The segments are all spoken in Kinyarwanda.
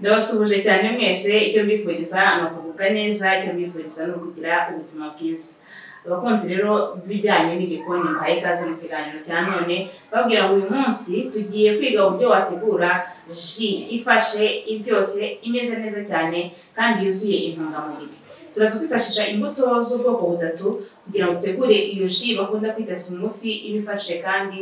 ndabasuhuje cyane mwese icyo mbifuriza amakugubwa neza icyo mbifuriza no kugira ubuzima bwiza abakunzi rero bijyanye n'igikoni mbaye ikaze mu kiganiro cya none babwira ngo uyu munsi tugiye kwiga uburyo wategura ji ifashe iryoshye imeze neza cyane kandi yuzuye intungamubiri turaza kwifashisha imbuto z'ubwoko butatu kugira ngo utegure iyo ji bakunda kwita simufi ibifashe kandi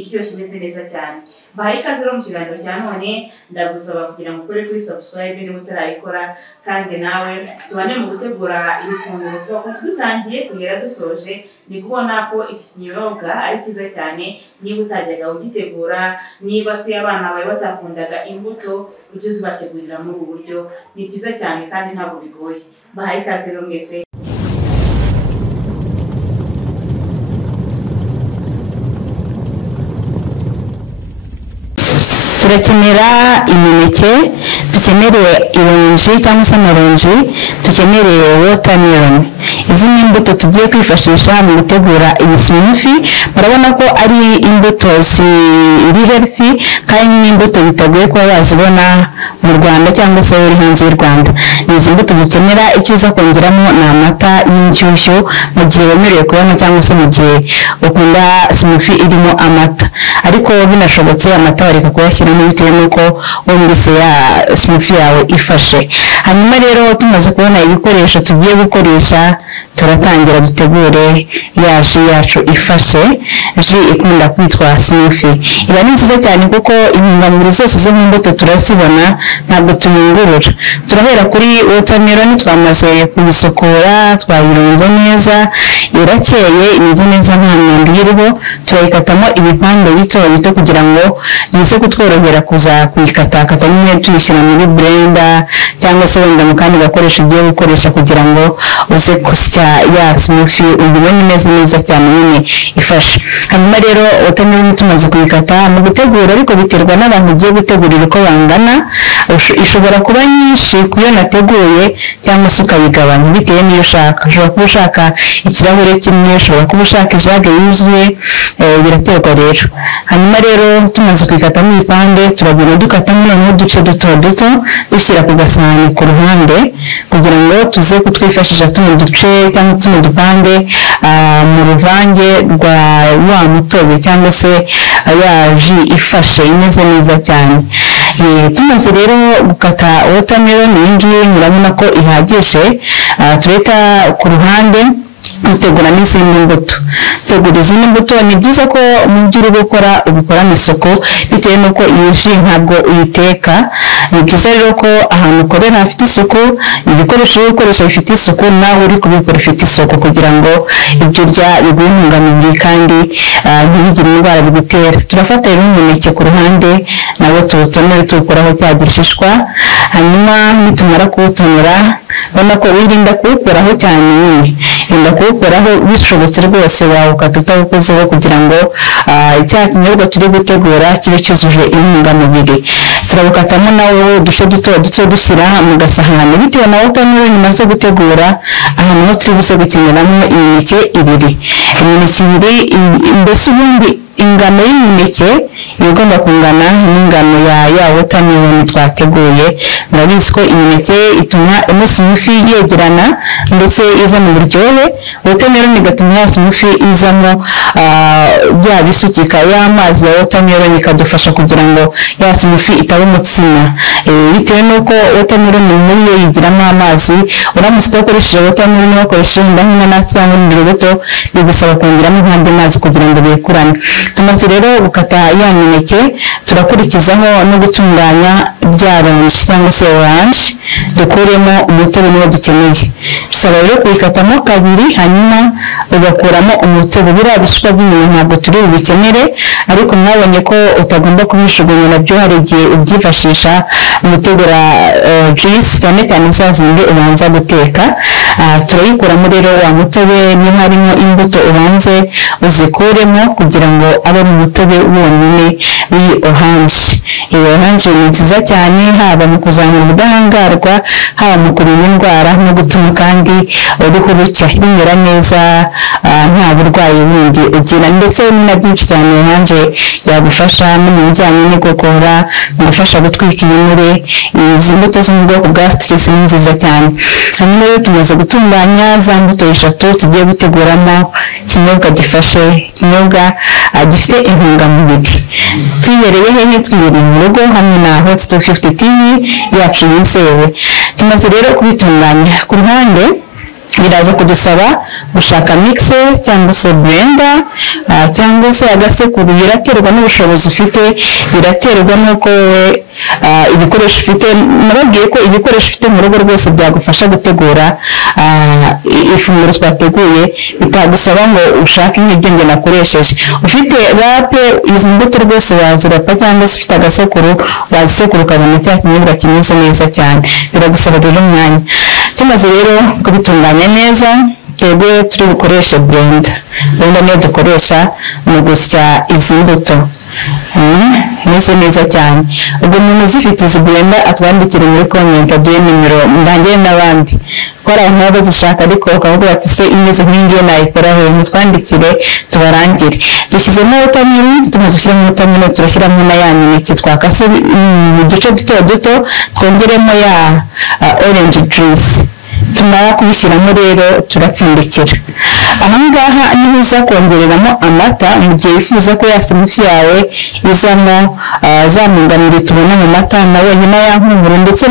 iryoshye imeze neza cyane mbaye ikaze rero mu kiganiro cya none ndagusaba kugira ngo ukore kuri subscribe niba utarayikora kandi nawe tubane mu gutegura iri funguro kuva dutangiye kugera dusoje ni kubona ko iki kinyobwa ari cyiza cyane niba utajyaga ugitegura niba se abana bawe batakundaga imbuto ujye uzibategurira muri ubu buryo ni byiza cyane kandi ntabwo bigoye mbahaye ikaze rero mwese turakenera imineke dukenere ironji cyangwa se amaronji dukenere watermelon izi ni imbuto tugiye kwifashisha mu gutegura iyi smoothie murabona ko ari imbuto ziri healthy kandi n'imbuto bitagoye kuba wazibona mu Rwanda cyangwa se uri hanze y'u Rwanda izi mbuto dukenera icyo uza kongeramo ni amata y'inshyushyu mu gihe wemerewe kubona cyangwa se mu gihe ukunda smoothie irimo amata ariko binashobotse amata wareka kuyashyiramo bitewe n'uko wumvise ya smoothie yawe ifashe hanyuma rero tumaze kubona ibikoresho tugiye gukoresha turatangira dutegure ya ji yacu ifashe ji ikunda kwitwa smoothie iba ni nziza cyane kuko intungamubiri zose zo mu mbuto turazibona ntabwo tuyungurura turahera kuri watermelon twamaze kuyisukura twayironze neza irakeye imeze neza nta mwanda iriho turayikatamo ibipande bito bito kugira ngo bize kutworohera kuza kuyikatakata nyine tuyishyira muri blender cyangwa se wenda mu kandi gakoresho ugiye gukoresha kugira ngo uze kusya ya smoothie uyibone imeze neza cyane nyine ifashe hanyuma rero watermelon tumaze kuyikata mu gutegura ariko biterwa n'abantu ugiye gutegurira uko bangana ishobora kuba nyinshi kuyo nateguye cyangwa se ukayigabanya bitewe n'iyo ushaka ushobora kuba ushaka ikirahure kimwe ushobora kuba ushaka ijage yuzuye biraterwa rero hanyuma rero tumaze kuyikatamo ibipande turagenda dukatamo noneho uduce duto duto dushyira ku gasahani ku ruhande kugira ngo tuze kutwifashisha tuno duce cyangwa tuno dupande mu ruvange rwa wa mutobe cyangwa se ya ji ifashe imeze neza cyane tumaze rero gukata watermelon iyi ngiyi murabona ko ihagije tureta ku ruhande utegura n'izindi mbuto tegura izindi mbuto ni byiza ko mu byo uri gukora ubikorana isuku bitewe n'uko iyi ji ntabwo uyiteka ni byiza rero ko ahantu ukorera hafite isuku ibikoresho uri gukoresha bifite isuku nawe uri kubikora ufite isuku kugira ngo ibyo urya biguhe intungamubiri kandi ntibigire indwara bigutera turafata rero umuneke ku ruhande nawo tuwutonore tuwukoraho cya gishishwa hanyuma nitumara kuwutonora ubona ko wirinda kuwukoraho cyane nyine wenda kuwukoraho bishobotse rwose wawukata utawukozeho kugira ngo cya kinyobwa turi gutegura kibe cyuzuje intungamubiri turabukatamo nawo uduce duto duto dushyira mu gasahani bitewe na watermelon nimaze gutegura ahantu ho turi buze gukeneramo imineke ibiri mbese ubundi ingano y'imineke igomba kungana n'ingano ya watermelon twateguye murabizi ko imineke ituma smoothie yegerana ndetse iza mu buryohe watermelon igatuma ya smoothie izamo bya bisukika y'amazi ya watermelon ikadufasha kugira ngo ya smoothie itaba umutsima bitewe n'uko watermelon muri yo yigiramo amazi uramutse udakoresheje watermelon wakoresheje indangamanasi cyangwa ibindi rubuto bigusaba kongeramo nk'andi mazi kugira ngo bikurane tumaze rero gukata ya mineke turakurikizaho no gutunganya bya ronji cyangwa se orange dukuremo umutobe niwo dukeneye bisaba rero kuyikatamo kabiri hanyuma ugakuramo umutobe biriya bishishwa by'inyuma ntabwo turi bubikenere ariko mwabonye ko utagomba kubishugunya nabyo hari igihe ubyifashisha mu gutegura juice cyane cyane za zindi ubanza guteka turayikuramo rero wa mutobe niba harimo imbuto ubanze uzikuremo kugira ngo abe mu mutobe wonyine w'iyi oranje. Iyi oranje ni nziza cyane haba mu kuzamura ubudahangarwa, haba mu kurinda indwara no gutuma kandi uruhu rucya rumera neza nta burwayi bundi ugira, ndetse ni na byinshi cyane oranje yagufasha no mu bijyanye n'igogora, mu gufasha gutwika ibinure. Izi mbuto zo mu bwoko bwa citrus ni nziza cyane. Hanyuma rero tumaze gutunganya za mbuto 3 tugiye guteguramo ikinyobwa gifashe, ikinyobwa gifite intungamubiri. Twibereye hehe? Twibereye mu rugo hamwe na Hot 250 TV yacu yizewe. Tumaze rero kubitunganya. Ku ruhande biraza kudusaba gushaka mixer cyangwa se blender cyangwa se agasekuru. Biraterwa n'ubushobozi ufite, biraterwa n'uko ibikoresho ufite. Nababwiye ko ibikoresho ufite mu rugo rwose byagufasha gutegura ifunguro twateguye, bitagusaba ngo ushake nk'ibyo njye nakoresheje. Ufite rape, izi mbuto rwose wazirapa, cyangwa se ufite agasekuru wazisekura ukabona cya kinyobwa kimeze neza cyane. Biragusaba rero umwanya. Tumaze rero kubitunganya neza, twebwe turi bukoreshe blender. Blender niyo dukoresha mu gusya izi mbuto. Neza neza cyane. Ubwo umuntu uzifite izi blender atwandikire muri comment aduhe nimero ndangire n'abandi. Kora abantu bazishaka ariko ukavuga ati se imeze nk'ingiye nayikora he, mutwandikire tubarangire. Dushyizemo watermelon, tumaze gushyiramo watermelon turashyiramo na ya mineke twakase mu duce duto twongeremo ya orange juice. Tumara kubishyiramo rero turapfundikira. Ahangaha niho uza kongereramo amata mu gihe wifuza ko ya smoothie yawe izamo za ntungamubiri tubona mu mata, nawe nyuma ya mpumuro ndetse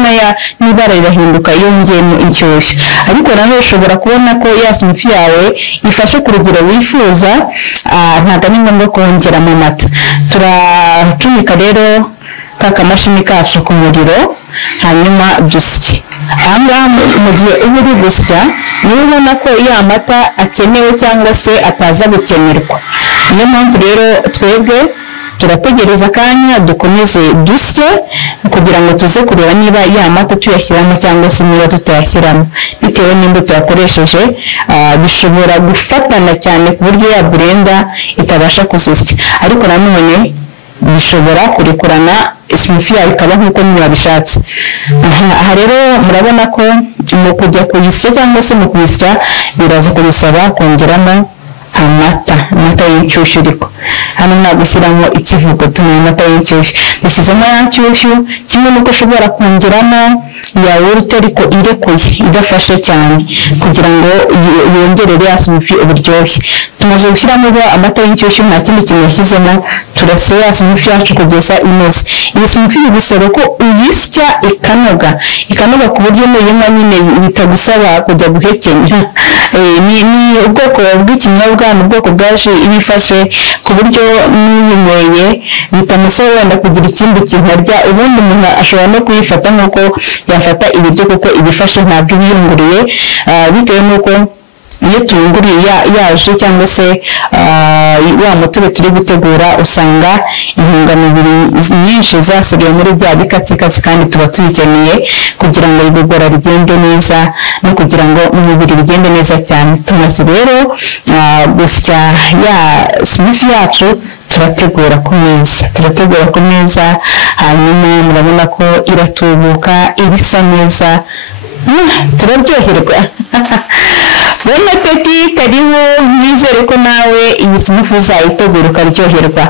n'ibara rirahinduka yongeyemo inshyushyu. Ariko nawe ushobora kubona ko ya smoothie yawe ifashe ku rugero wifuza, ntabwo ari ngombwa kongeramo amata. Turacumika rero ka kamashini kacu ku muriro, hanyuma dusye. Ahangaha mu gihe uba uri gusya niba ubona ko ya mata akenewe cyangwa se ataza gukenerwa. Niyo mpamvu rero twebwe turategereza akanya dukomeze dusye kugira ngo tuze kureba niba ya mata tuyashyiramo cyangwa se niba tutayashyiramo. Bitewe n'imbuto yakoresheje bishobora gufatana cyane ku buryo ya blender itabasha kuzisya, ariko nanone bishobora kurekurana smoothie yawe ikaba nk'uko niba wabishatse. Aha rero murabona ko mu kujya kuyisya cyangwa se mu kuyisya biraza kudusaba kongeramo amata y'inshyushyu. Ariko hano nagushyiramo ikivugo, tumenya amata y'inshyushyu. Dushyizemo ya nshyushyu, kimwe n'uko ushobora kongeramo yawurute ariko irekuye idafashe cyane kugira ngo yongerere ya smoothie uburyohe. Tumaze gushyiramo amata y'inshyushyu, nta kindi kintu yashyizemo, turasya ya smoothie yacu kugeza inoze. Iyi smoothie bisaba ko uyisya ikanoga ku buryo nuyinywa nyine bitagusaba kujya guhekenya. Ni ubwoko bw'ikinyobwa, ni ubwoko bwaje ibifashe ku buryo n'uyinyweye bitamusaba wenda kugira ikindi kintu arya. Ubundi umuntu ashobora no kuyifata nk'uko yafata ibiryo kuko ibifashe ntabwo ibiyunguriye, bitewe n'uko iyo tuyunguriye yaje cyangwa se wa mutobe turi gutegura usanga intungamubiri nyinshi zasigaye muri bya bikatsi kandi tuba tubikeneye kugira ngo igogora rigende neza no kugira ngo umubiri bigende neza cyane. Tumaze rero gusya ya smoothie yacu turategura ku meza, hanyuma murabona ko iratubuka ibisa neza, turaryoherwa. Bon appétit, karibu. Nizere ko nawe iyi smoothie uzayitegura ukaryoherwa,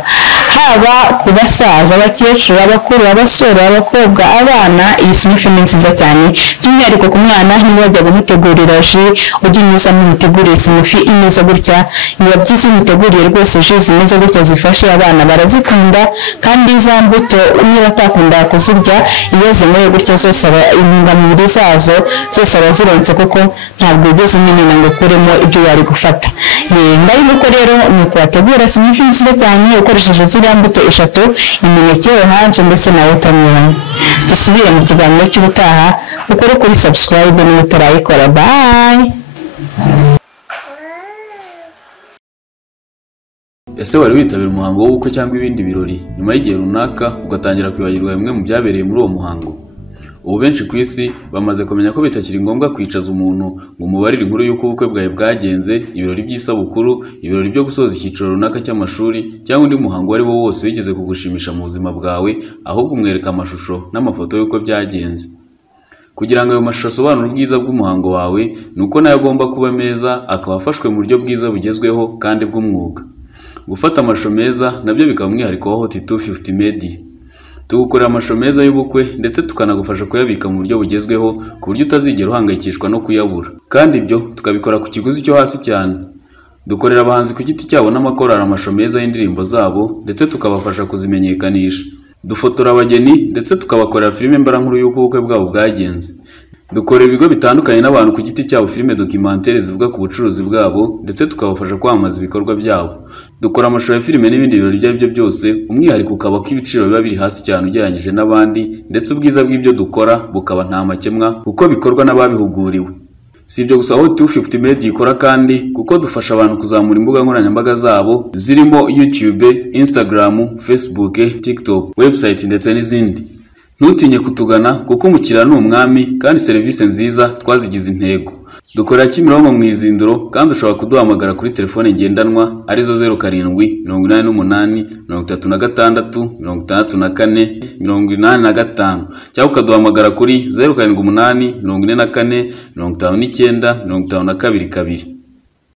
haba ku basaza, abakecuru, abakuru, abasore, abakobwa, abana. Iyi smoothie ni nziza cyane, by'umwihariko ku mwana. Niba wajya kumutegurira ji, ujye unyuza n'umutegurire smoothie imeze gutya. Biba byiza umuteguriye rwose ji zimeze gutya zifashe abana, barazikunda. Kandi za mbuto niba atakunda kuzirya, iyo zinyweye gutya zose intungamubiri zazo zose abazironse kuko ntabwo ugeze umenye ngo kuremo ibyo yari gufata. Ndabona rero ni ukubategura smoothie nziza cyane ukoresheje ziriya mbuto 3, imineke, oranje ndetse na watermelon. Dusubire mu kiganiro cy'ubutaha, ukore kuri subscribe niba utarayikora. Bye. Ese wari witabira umuhango w'ubukwe cyangwa ibindi birori nyuma y'igihe runaka ugatangira kwibagirwa bimwe mu byabereye muri uwo muhango? ubu benshi ku isi bamaze kumenya ko bitakiri ngombwa kwicaza umuntu ngo umubarire inkuru y'uko ubukwe bwawe bwagenze, ibirori by'isabukuru, ibirori byo gusoza icyiciro runaka cy'amashuri cyangwa undi muhango wari wo wose wigeze kugushimisha mu buzima bwawe, ahubwo umwereka amashusho n'amafoto y'uko byagenze. Kugira ngo ayo mashusho asobanure ubwiza bw'umuhango wawe, nuko nayo agomba kuba meza, akaba afashwe mu buryo bwiza bugezweho kandi bw'umwuga. Gufata amashusho meza nabyo bikaba umwihariko wa Hot 250 Media. Tugukorera amashusho meza y'ubukwe ndetse tukanagufasha kuyabika mu buryo bugezweho ku buryo utazigera uhangayikishwa no kuyabura. Kandi ibyo tukabikora ku kiguzi cyo hasi cyane. Dukorera abahanzi ku giti cyabo n'amakorali amashusho meza y'indirimbo zabo ndetse tukabafasha kuzimenyekanisha. Dufotora abageni ndetse tukabakorera filime mbarankuru y'uko ubukwe bwabo bwagenze. Dukorera ibigo bitandukanye n'abantu ku giti cyabo filime documentaire zivuga ku bucuruzi bwabo ndetse tukabafasha kwamamaza ibikorwa byabo. Dukora amashusho ya filime n'ibindi birori ibyo aribyo byose, umwihariko ukaba ko ibiciro biba biri hasi cyane ugereranyije n'abandi, ndetse ubwiza bw'ibyo dukora bukaba nta makemwa kuko bikorwa n'ababihuguriwe. Si ibyo gusa, Hot 250 Media ikora kandi kuko dufasha abantu kuzamura imbuga nkoranyambaga zabo zirimo YouTube, Instagram, Facebook, TikTok, website ndetse n'izindi. Ntutinye kutugana kuko umukiriya ni umwami kandi serivisi nziza twazigize intego. Dukorera Kimironko mu Izinduro kandi ushobora kuduhamagara kuri telefone ngendanwa arizo 0788 36 64 85 cyangwa ukaduhamagara kuri 0788 44 59 52 2.